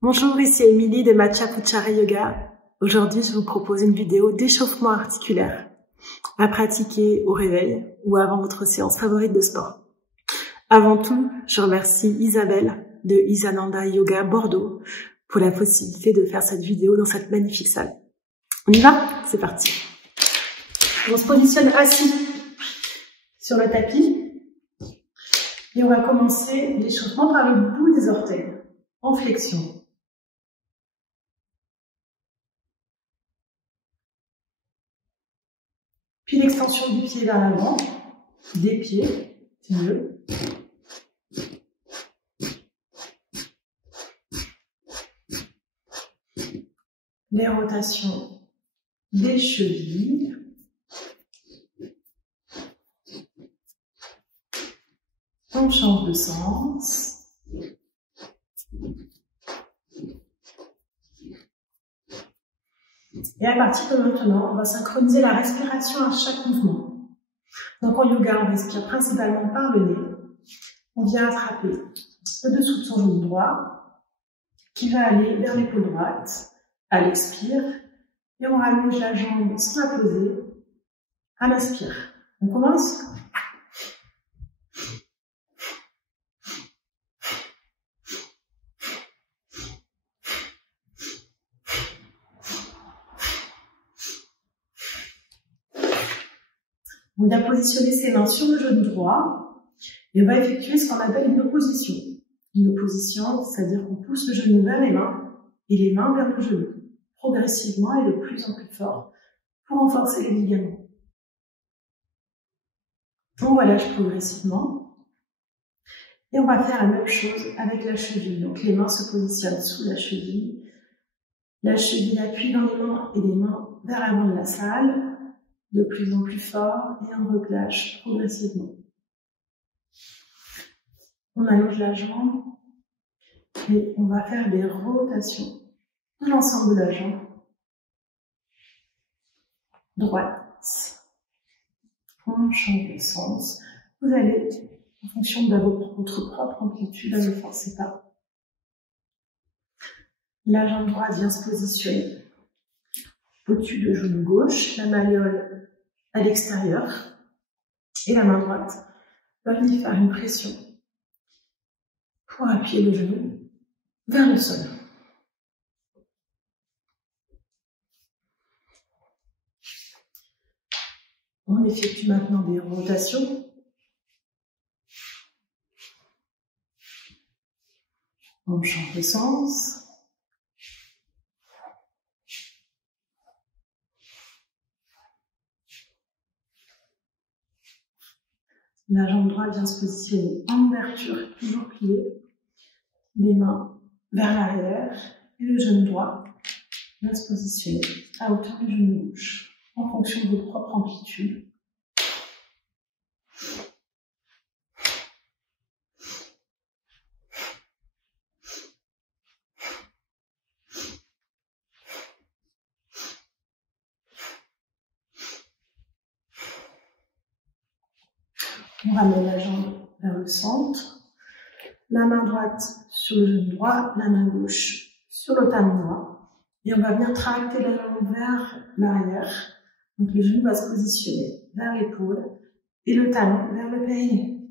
Bonjour, ici Émilie de Matcha Puchara Yoga. Aujourd'hui, je vous propose une vidéo d'échauffement articulaire à pratiquer au réveil ou avant votre séance favorite de sport. Avant tout, je remercie Isabelle de Isananda Yoga Bordeaux pour la possibilité de faire cette vidéo dans cette magnifique salle. On y va? C'est parti. On se positionne assis sur le tapis et on va commencer l'échauffement par le bout des orteils en flexion. Puis l'extension du pied vers l'avant, des pieds, c'est mieux. Les rotations des chevilles. On change de sens. Et à partir de maintenant, on va synchroniser la respiration à chaque mouvement. Donc en yoga, on respire principalement par le nez. On vient attraper le dessous de son genou droit, qui va aller vers l'épaule droite, à l'expire, et on rallonge la jambe sans la poser, à l'inspire. On commence. On vient positionner ses mains sur le genou droit et on va effectuer ce qu'on appelle une opposition. Une opposition, c'est-à-dire qu'on pousse le genou vers les mains et les mains vers le genou, progressivement et de plus en plus fort pour renforcer les ligaments. On relâche progressivement et on va faire la même chose avec la cheville. Donc les mains se positionnent sous la cheville appuie dans les mains et les mains vers l'avant de la salle. De plus en plus fort et on relâche progressivement. On allonge la jambe et on va faire des rotations de l'ensemble de la jambe. Droite. On change de sens. Vous allez, en fonction de votre propre amplitude, ne forcez pas. La jambe droite vient se positionner au-dessus du genou gauche, la malléole à l'extérieur, et la main droite va venir faire une pression pour appuyer le genou vers le sol. On effectue maintenant des rotations. On change de sens. La jambe droite vient se positionner en ouverture, toujours pliée. Les mains vers l'arrière et le genou droit vient se positionner à hauteur du genou gauche, en fonction de votre propre amplitude. On ramène la jambe vers le centre, la main droite sur le genou droit, la main gauche sur le talon droit. Et on va venir tracter la jambe vers l'arrière. Donc le genou va se positionner vers l'épaule et le talon vers le périnée.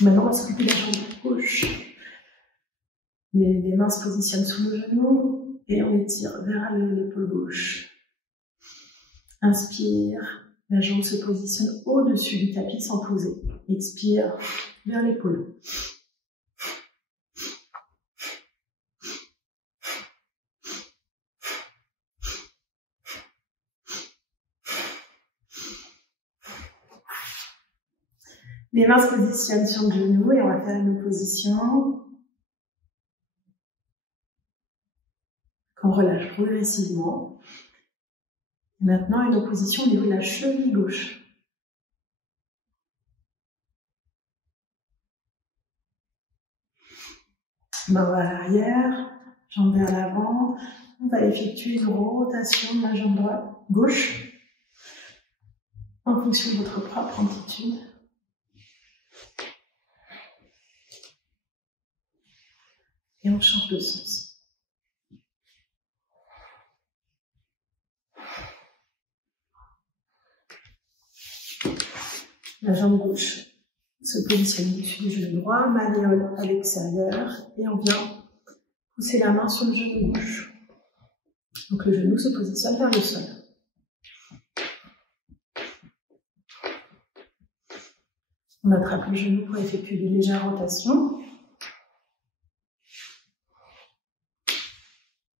Maintenant, on va s'occuper de la jambe gauche. Les mains se positionnent sous le genou et on étire vers l'épaule gauche. Inspire, la jambe se positionne au-dessus du tapis sans poser. Expire vers l'épaule. Les mains se positionnent sur le genou et on va faire une opposition. On relâche progressivement. Maintenant, une opposition au niveau de la cheville gauche. Main vers l'arrière, jambe vers l'avant. On va effectuer une rotation de la jambe droite, gauche en fonction de votre propre amplitude. Et on change de sens. La jambe gauche se positionne au-dessus du genou droit, malléole à l'extérieur, et on vient pousser la main sur le genou gauche. Donc le genou se positionne vers le sol. On attrape le genou pour effectuer une légère rotation.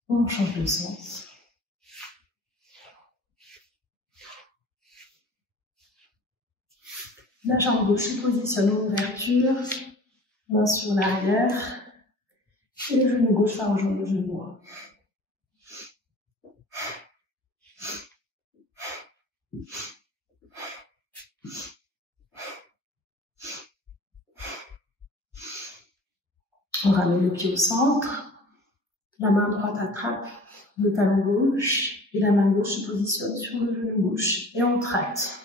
On change de sens. La jambe gauche se positionne en ouverture, main sur l'arrière, et le genou gauche va rejoindre le genou droit. On ramène le pied au centre, la main droite attrape le talon gauche et la main gauche se positionne sur le genou gauche et on tracte.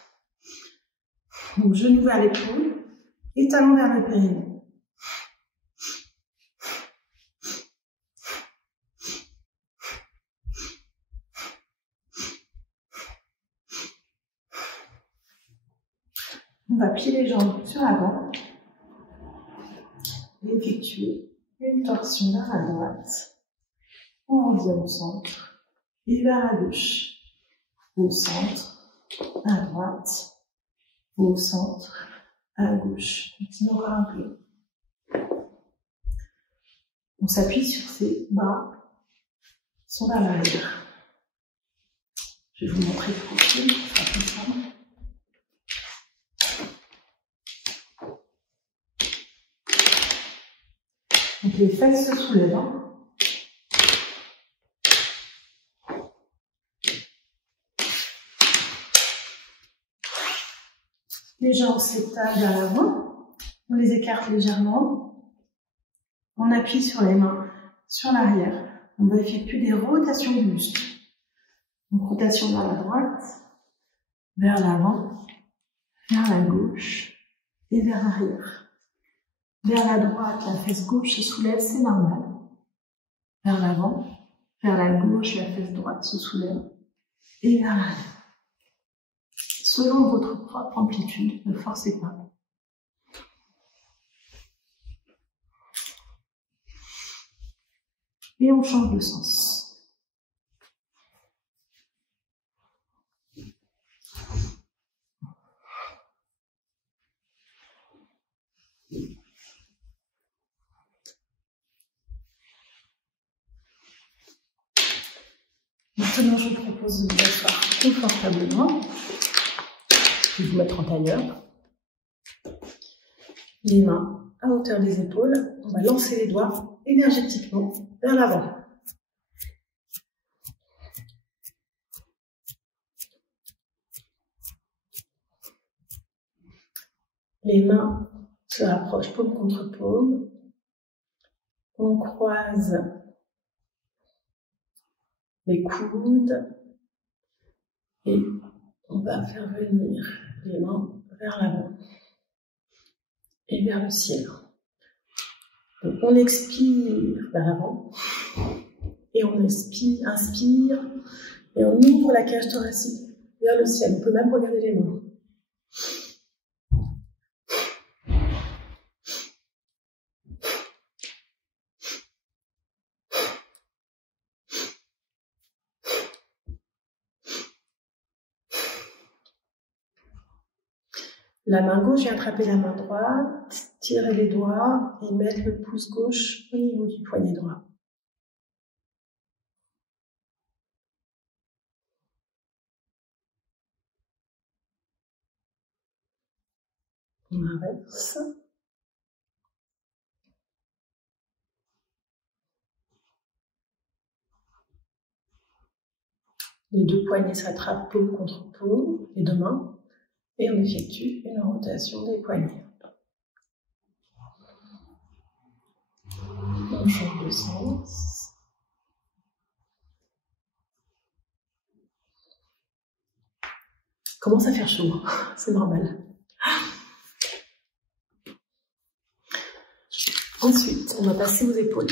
Donc genou vers l'épaule et talon vers le périnée. On va plier les jambes sur l'avant et effectuer une torsion vers la droite. On revient au centre et vers la gauche. Au centre, à droite, au centre, à gauche. Continue encore un peu. On s'appuie sur ses bras, qui sont vers l'arrière. Je vais vous montrer le profil, ce sera plus simple. Donc les fesses se soulèvent. Les jambes s'étalent vers l'avant. On les écarte légèrement. On appuie sur les mains sur l'arrière. On va effectuer des rotations du buste. Donc rotation vers la droite, vers l'avant, vers la gauche et vers l'arrière. Vers la droite, la fesse gauche se soulève, c'est normal. Vers l'avant, vers la gauche, la fesse droite se soulève et vers l'arrière. Selon votre propre amplitude, ne forcez pas. Et on change de sens. Maintenant, je vous propose de vous asseoir confortablement. Je vais vous mettre en tailleur. Les mains à hauteur des épaules. On va lancer les doigts énergétiquement vers l'avant. Les mains se rapprochent paume contre paume. On croise les coudes et on va faire venir les mains vers l'avant et vers le ciel. Donc on expire vers l'avant et on inspire et on ouvre la cage thoracique vers le ciel. On peut même regarder les mains. La main gauche vient attraper la main droite, tirer les doigts et mettre le pouce gauche au niveau du poignet droit. On inverse. Les deux poignets s'attrapent paume contre paume, les deux mains. Et on effectue une rotation des poignets. On change de sens. Commence à faire chaud, c'est normal. Ensuite, on va passer aux épaules.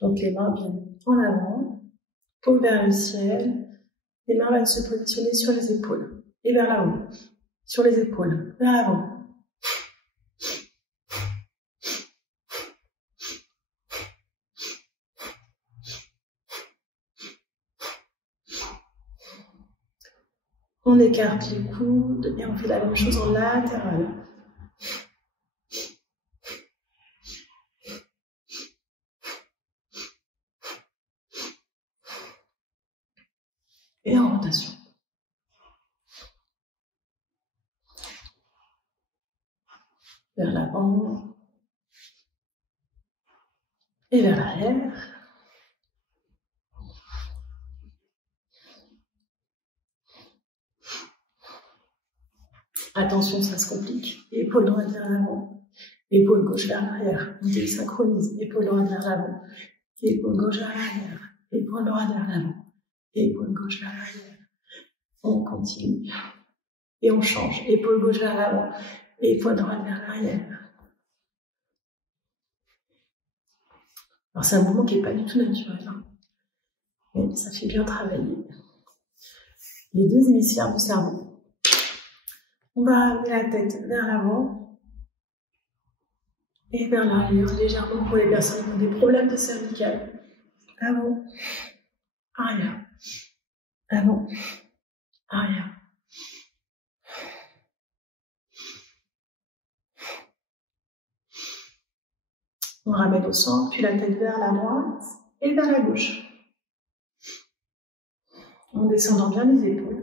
Donc les mains viennent en avant, paume vers le ciel. Les mains viennent se positionner sur les épaules et vers là-haut. Sur les épaules, vers l'avant. On écarte les coudes et on fait la même chose en latéral. Et en rotation. Vers l'avant et vers l'arrière. Attention, ça se complique. Épaule droite vers l'avant, épaule gauche vers l'arrière. On désynchronise. Épaule droite vers l'avant, épaule gauche vers l'arrière, épaule droite vers l'avant, épaule gauche vers l'arrière. On continue. Et on change. Épaule gauche vers l'avant, épaule droite vers l'arrière. Alors c'est un mouvement qui n'est pas du tout naturel, hein. Mais ça fait bien travailler les deux hémisphères du cerveau. On va amener la tête vers l'avant et vers l'arrière, légèrement pour les personnes qui ont des problèmes de cervicales. Avant, arrière, avant, arrière. On ramène au centre, puis la tête vers la droite et vers la gauche. En descendant bien les épaules.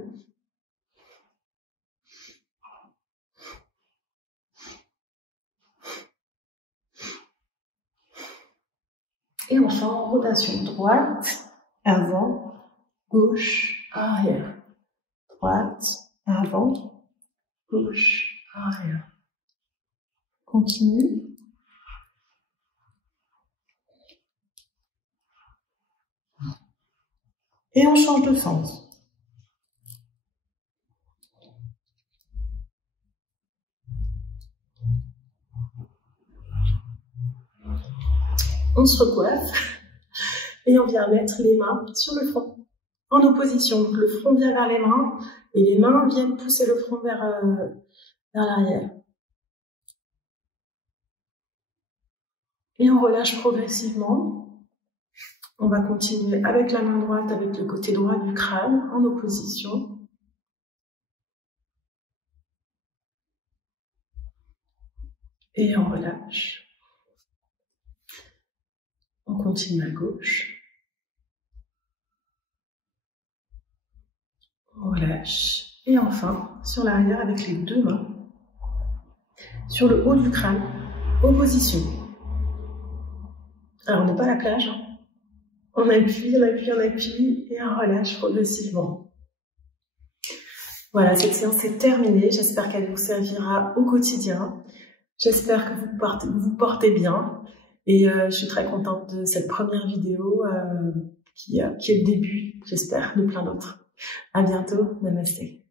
Et enfin, en rotation, droite, avant, gauche, arrière. Droite, avant, gauche, arrière. Continue. Et on change de sens. On se recoiffe et on vient mettre les mains sur le front, en opposition. Donc le front vient vers les mains et les mains viennent pousser le front vers l'arrière. Et on relâche progressivement. On va continuer avec la main droite, avec le côté droit du crâne, en opposition. Et on relâche. On continue à gauche. On relâche. Et enfin, sur l'arrière avec les deux mains, sur le haut du crâne, opposition. Alors, on n'est pas à la plage, hein. On appuie, on appuie, on appuie et on relâche progressivement. Voilà, cette séance est terminée. J'espère qu'elle vous servira au quotidien. J'espère que vous portez bien. Et je suis très contente de cette première vidéo qui est le début, j'espère, de plein d'autres. À bientôt. Namasté.